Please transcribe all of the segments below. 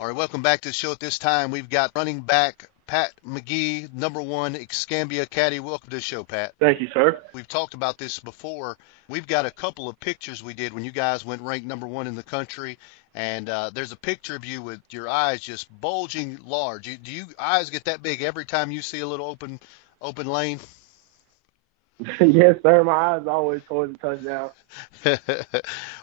All right, welcome back to the show. At this time, we've got running back Pat McGhee, number one, Escambia Academy. Welcome to the show, Pat. Thank you, sir. We've talked about this before. We've got a couple of pictures we did when you guys went ranked number one in the country, and there's a picture of you with your eyes just bulging large. Do you eyes get that big every time you see a little open lane? Yes, sir. My eyes always towards the touchdown.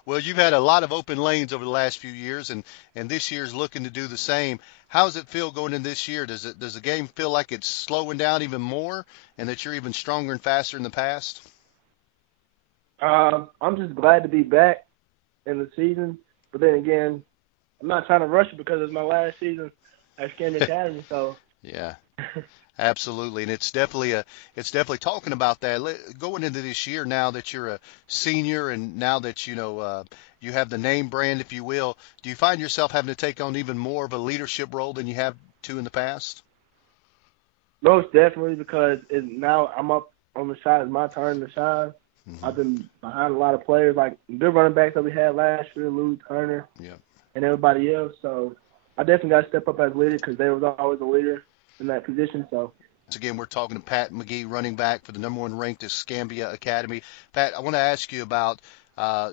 Well, you've had a lot of open lanes over the last few years, and this year's looking to do the same. How does it feel going in this year? Does the game feel like it's slowing down even more, and that you're even stronger and faster in the past? I'm just glad to be back in the season, but then again, I'm not trying to rush it because it's my last season at Escambia Academy. So yeah. Absolutely, and it's definitely talking about that going into this year. Now that you're a senior, and now that you have the name brand, if you will, do you find yourself having to take on even more of a leadership role than you have to in the past? Most definitely, because now I'm up on the shot. It's my turn to shine. Mm-hmm. I've been behind a lot of players, like good running backs that we had last year, Lou Turner, and everybody else. So I definitely got to step up as leader because there was always a leader in that position. So once again, we're talking to Pat McGhee, running back for the number one ranked Escambia Academy. Pat, I want to ask you about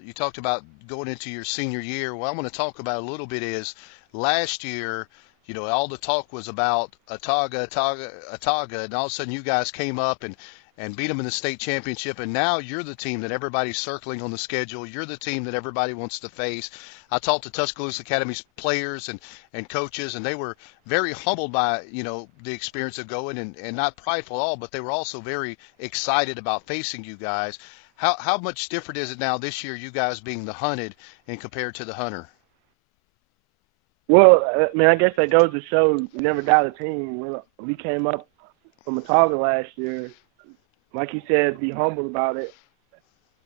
you talked about going into your senior year. What I want to talk about a little bit is last year, all the talk was about Ataga, and all of a sudden you guys came up and beat them in the state championship, and now you're the team that everybody's circling on the schedule. You're the team that everybody wants to face. I talked to Tuscaloosa Academy's players and coaches, and they were very humbled by, the experience of going and not prideful at all, but they were also very excited about facing you guys. How much different is it now this year, you guys being the hunted and compared to the hunter? Well, I guess that goes to show you never doubt a team. We came up from Ataga last year. Like you said, be humble about it.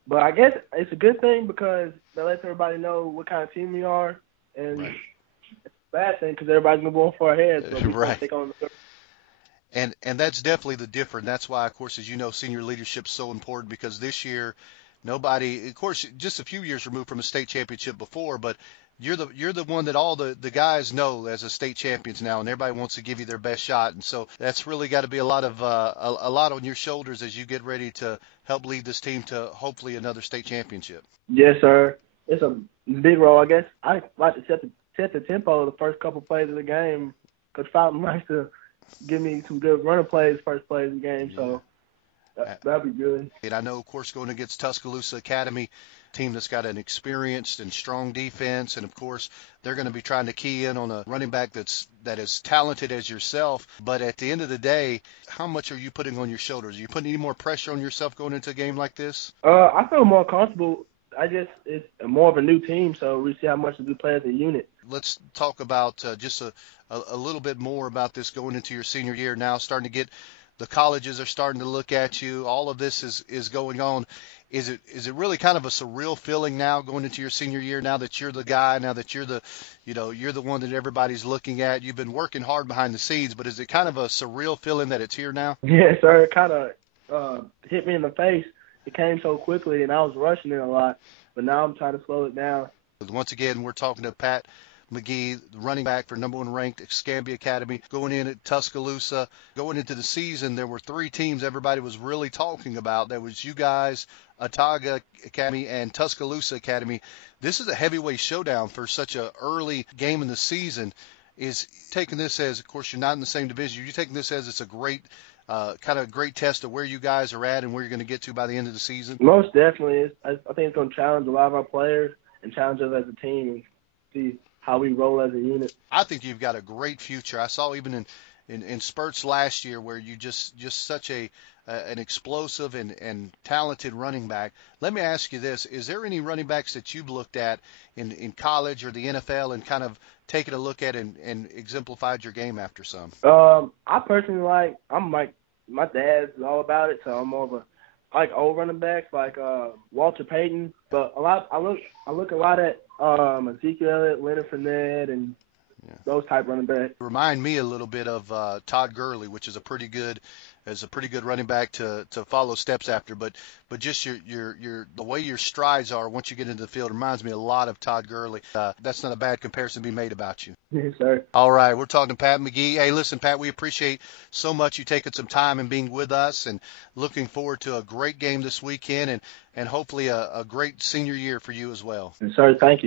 But I guess it's a good thing because that lets everybody know what kind of team we are. And right. It's a bad thing because everybody's going to go on for our heads. So we right. Take on the And that's definitely the difference. That's why, of course, as you know, senior leadership is so important because this year, nobody, of course, just a few years removed from a state championship before, but you're the one that all the guys know as a state champions now, and everybody wants to give you their best shot. And so that's really got to be a lot on your shoulders as you get ready to help lead this team to hopefully another state championship. Yes, sir. It's a big role, I guess. I like to set the tempo the first couple plays of the game. Coach Fountain likes to give me some good running plays first plays of the game, so that'd be good. And I know, of course, going against Tuscaloosa Academy, team that's got an experienced and strong defense, and of course they're going to be trying to key in on a running back that is talented as yourself. But at the end of the day, how much are you putting on your shoulders? Are you putting any more pressure on yourself going into a game like this? I feel more comfortable. It's more of a new team, so we see how much we play as a unit. Let's talk about just a little bit more about this going into your senior year now, starting to get the colleges are starting to look at you. All of this is going on. Is it really kind of a surreal feeling now going into your senior year, now that you're the guy, now that you're the one that everybody's looking at? You've been working hard behind the scenes, but is it kind of a surreal feeling that it's here now? Yes, sir. It kind of hit me in the face. It came so quickly, and I was rushing it a lot, but now I'm trying to slow it down. Once again, we're talking to Pat McGhee, running back for number one ranked Escambia Academy, going in at Tuscaloosa. Going into the season, there were three teams everybody was really talking about. There was you guys, Ataga Academy, and Tuscaloosa Academy. This is a heavyweight showdown for such an early game in the season. Is taking this as, of course, you're not in the same division. You're taking this as it's a great kind of great test of where you guys are at and where you're going to get to by the end of the season? Most definitely. I think it's going to challenge a lot of our players and challenge us as a team and see how we roll as a unit. I think you've got a great future. I saw even in spurts last year where you just such an explosive and talented running back. Let me ask you this. Is there any running backs that you've looked at in college or the NFL and kind of taken a look at and exemplified your game after some? I personally my dad's all about it, so I'm more of a I like old running backs like Walter Payton, but I look a lot at Ezekiel Elliott, Leonard Fournette, and those type running backs. Remind me a little bit of Todd Gurley, which is a pretty good as a pretty good running back to follow steps after. But just your the way your strides are once you get into the field reminds me a lot of Todd Gurley. That's not a bad comparison to be made about you. Yes, sir. All right, we're talking to Pat McGhee. Hey, listen, Pat, we appreciate so much you taking some time and being with us, and looking forward to a great game this weekend, and hopefully a great senior year for you as well. Yes, sir. Thank you.